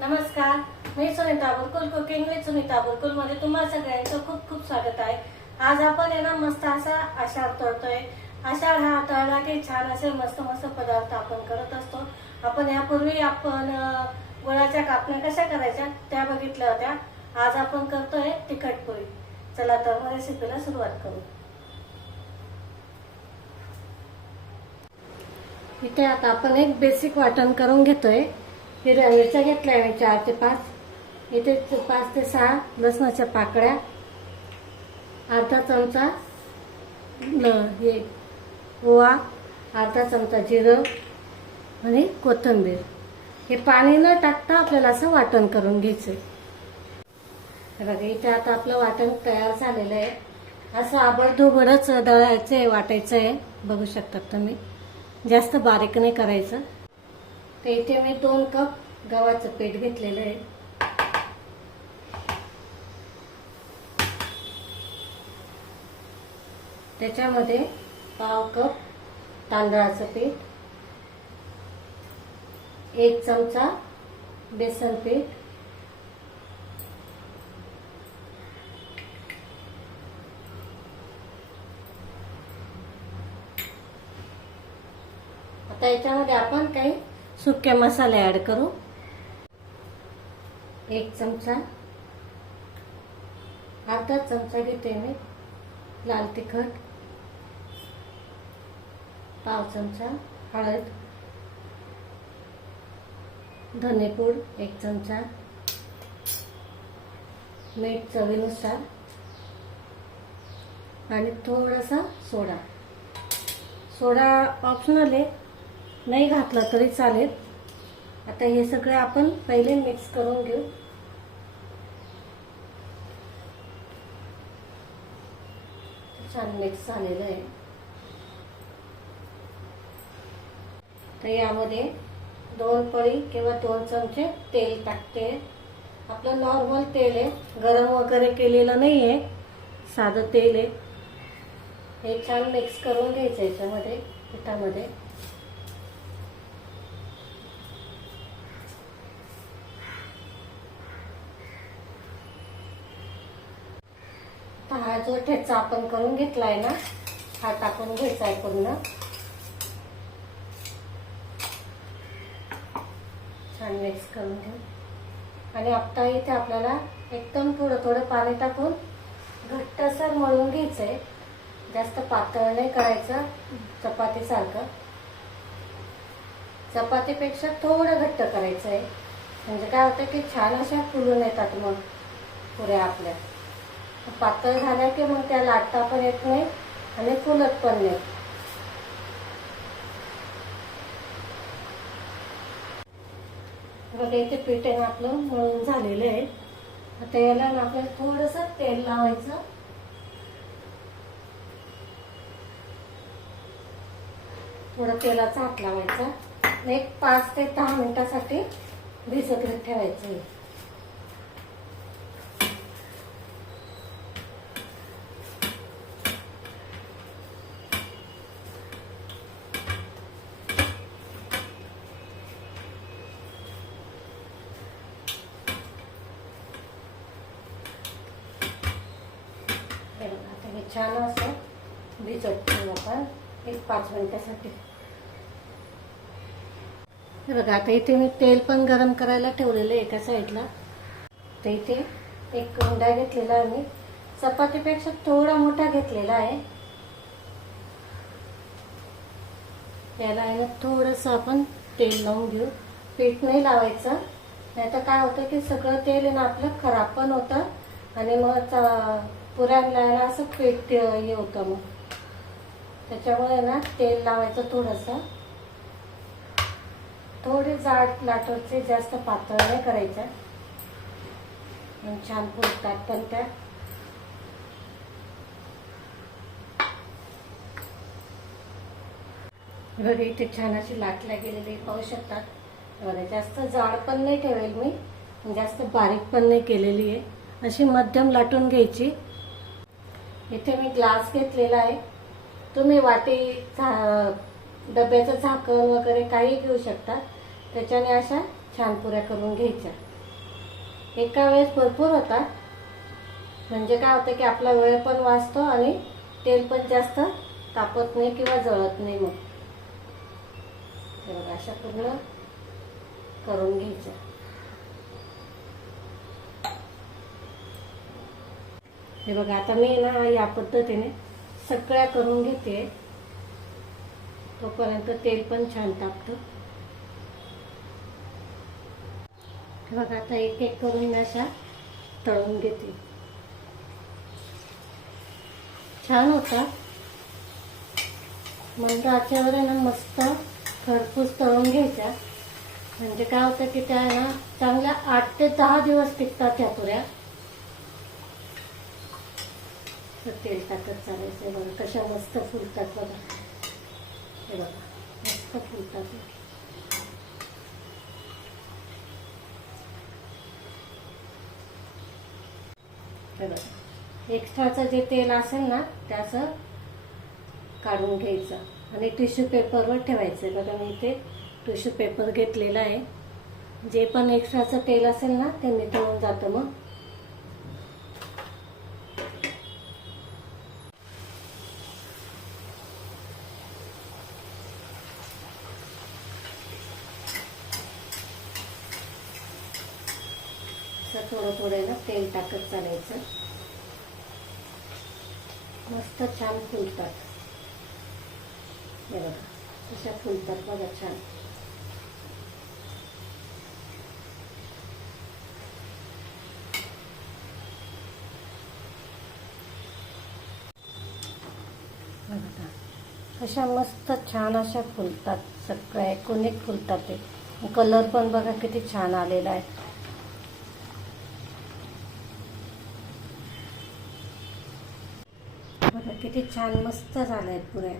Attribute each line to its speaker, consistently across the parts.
Speaker 1: नमस्कार मी Sunita Burkul cooking with Sunita बुरकुलमध्ये तुम्हा सगळ्यांचं खूप खूप स्वागत आहे. आज आपण आहे ना मस्त असा आषाढ तळतोय आषाढ हा तळला की छान असे मस्त मस्त पदार्थ आपण करत असतो. आपण यापूर्वी आपण गुळाच्या कापण्या कशा करायच्या त्या बघितल्या होत्या. आज आपण करतोय तिखट पोळी चला तर मग रेसिपीला सुरुवात करू. इथे आता आपण एक बेसिक वाटण करून घेतोय. हिरव्या मिरच्या घेतल्या मी चार ते पाच. इथे पाच ते सहा लसणाच्या पाकळ्या अर्धा चमचा हे ओवा अर्धा चमचा जिरं आणि कोथिंबीर. हे पाणी न टाकता आपल्याला असं वाटण करून घ्यायचं हे बघा इथे आता आपलं वाटण तयार झालेलं आहे. असं आबडधोबडच दळायचं आहे वाटायचं आहे बघू शकतात तुम्ही. जास्त बारीक नाही करायचं. तर इथे मी दोन कप गव्हाचं पीठ घेतलेलं आहे. त्याच्यामध्ये पाव कप तांदळाचं पीठ एक चमचा बेसन पीठ आता याच्यामध्ये आपण काही सुके मसाले ॲड करू. एक चमचा. अर्धा चमचा घेते मी लाल तिखट. पाव चमचा हळद. धनेपूड एक चमचा. मीठ चवीनुसार. आणि थोडासा सोडा. सोडा ऑप्शनल आहे. नाही घातलं तरी चालेल. आता हे सगळे आपण पहिले मिक्स करून घेऊ. छान मिक्स झालेलं आहे. तर यामध्ये दोन पळी किंवा दोन चमचे तेल टाकते. आपलं नॉर्मल तेल आहे. गरम वगैरे केलेलं नाही आहे साधं तेल आहे. हे छान मिक्स करून घ्यायचं याच्यामध्ये पिठामध्ये आता हा जो ठेचा आपण करून घेतलाय ना हा टाकून घ्यायचा आहे पूर्ण. छान मिक्स करून घेऊ. आणि आता इथे आपल्याला एकदम थोडं थोडं पाणी टाकून घट्टसर मळून घ्यायचंय. जास्त पातळ नाही करायचं चपातीसारखं. चपातीपेक्षा थोडं घट्ट करायचं आहे म्हणजे काय होतं की छान अशा फुलून येतात मग पुऱ्या आपल्या. पातळ झाल्या की मग त्या लाटता पण येत नाही आणि फुलत पण नाही बघा इथे पीठ आहे ना आपलं मळून झालेलं आहे. आता याला ना आपल्याला थोडस तेल लावायचं. थोडं तेलाचा हात लावायचा. एक पाच ते दहा मिनिटासाठी भिजत ठेवायचं छान असं भिजत ठेवू आपण. एक पाच मिनिटासाठी. हे बघा आता इथे मी तेल पण गरम करायला ठेवलेलं आहे एका साईडला. तर इथे एक कोंडा घेतलेला आहे मी. चपातीपेक्षा थोडा मोठा घेतलेला आहे. याला आहे ना थोडंसं आपण तेल लावून घेऊ. पीठ नाही लावायचं. नाही तर काय होतं की सगळं तेल आहे ना आपलं खराब पण होतं. आणि मग च- ना असं पेट हे होतं मग. त्याच्यामुळे ना तेल लावायचं थोडंसं. थोडे जाड लाटूचे जास्त पातळ नाही करायचं. मग छान फुलतात पण त्या. घरी इथे छान अशी लाटल्या गेलेली पाहू शकतात बरं जास्त जाड पण नाही ठेवेल मी. जास्त बारीक पण नाही केलेली आहे. अशी मध्यम लाटून घ्यायची. इथे मी ग्लास घेतलेला आहे. तुम्ही वाटी झा- डब्याचं झाकण वगैरे काही घेऊ शकता. त्याच्याने अशा छान पुऱ्या करून घ्यायच्या. एका वेळेस भरपूर होतात म्हणजे काय होतं की आपला वेळ पण वाचतो आणि तेल पण जास्त तापत नाही किंवा जळत नाही मग अशा पूर्ण करून घ्यायच्या. हे बघा आता मी ना या पद्धतीने सगळ्या करून घेते. तोपर्यंत तेल पण छान तापतं. हे बघा आता एक एक करून मी अशा तळून घेते. छान होता. मंद आच्यावर ना मस्त खरपूस तळून घ्यायच्या म्हणजे काय होतं की त्या ना चांगल्या आठ ते दहा दिवस टिकतात त्या पुऱ्या तर तेल टाकत चालायचं बघा कशा मस्त फुलतात बघा. हे बघा मस्त फुलतात. हे बघा. एक्स्ट्राचं जे तेल असेल ना त्याचं काढून घ्यायचं. आणि टिश्यू पेपरवर ठेवायचं. बघा मी इथे टिश्यू पेपर घेतलेला आहे. जे पण एक्स्ट्राचं तेल असेल ना ते निथळून जातं मग. असं थोडं थोडं ना तेल टाकत चालायचं. मस्त छान फुलतात. हे बघा कशा फुलतात बघा छान. अशा मस्त छान अशा फुलतात सगळ्या एकूण एक फुलतात ते. कलर पण बघा किती छान आलेला आहे बघा किती छान मस्त झाल्या आहेत पुऱ्या.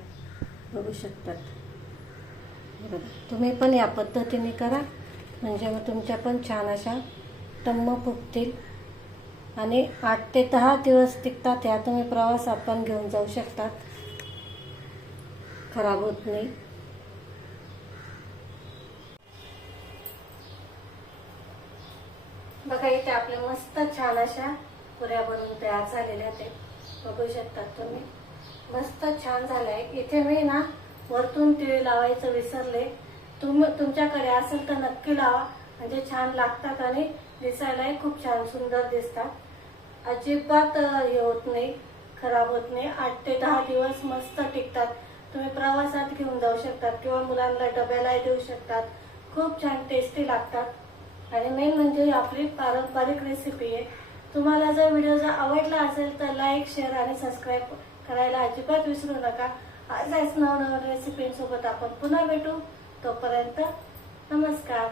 Speaker 1: बघू शकतात. बरोबर तुम्ही पण या पद्धतीने करा. म्हणजे मग तुमच्या पण छान अशा टम्म फुगतील. आणि आठ ते दहा दिवस टिकतात ह्या तुम्ही प्रवास आपण घेऊन जाऊ शकतात. खराब होत नाही. बघा इथे आपल्या मस्त छान अशा पुऱ्या बनवून तयार झालेल्या ते बघू शकतात तुम्ही. मस्त छान झालंय. इथे मी ना वरतून तिळ लावायचं विसरले. तुम तुमच्याकडे असेल तर नक्की लावा. म्हणजे छान लागतात आणि दिसायलाही खूप छान सुंदर दिसतात. अजिबात हे होत नाही खराब होत नाही. आठ ते दहा दिवस मस्त टिकतात. तुम्ही प्रवासात घेऊन जाऊ शकतात किंवा मुलांना डब्यालाही देऊ शकतात. खूप छान टेस्टी लागतात. आणि मेन म्हणजे ही आपली पारंपरिक रेसिपी आहे. तुम्हाला जर व्हिडिओ जर आवडला असेल तर लाईक शेअर आणि सबस्क्राईब करायला अजिबात विसरू नका. अशाच नवनवीन रेसिपींसोबत आपण पुन्हा भेटू. तोपर्यंत नमस्कार.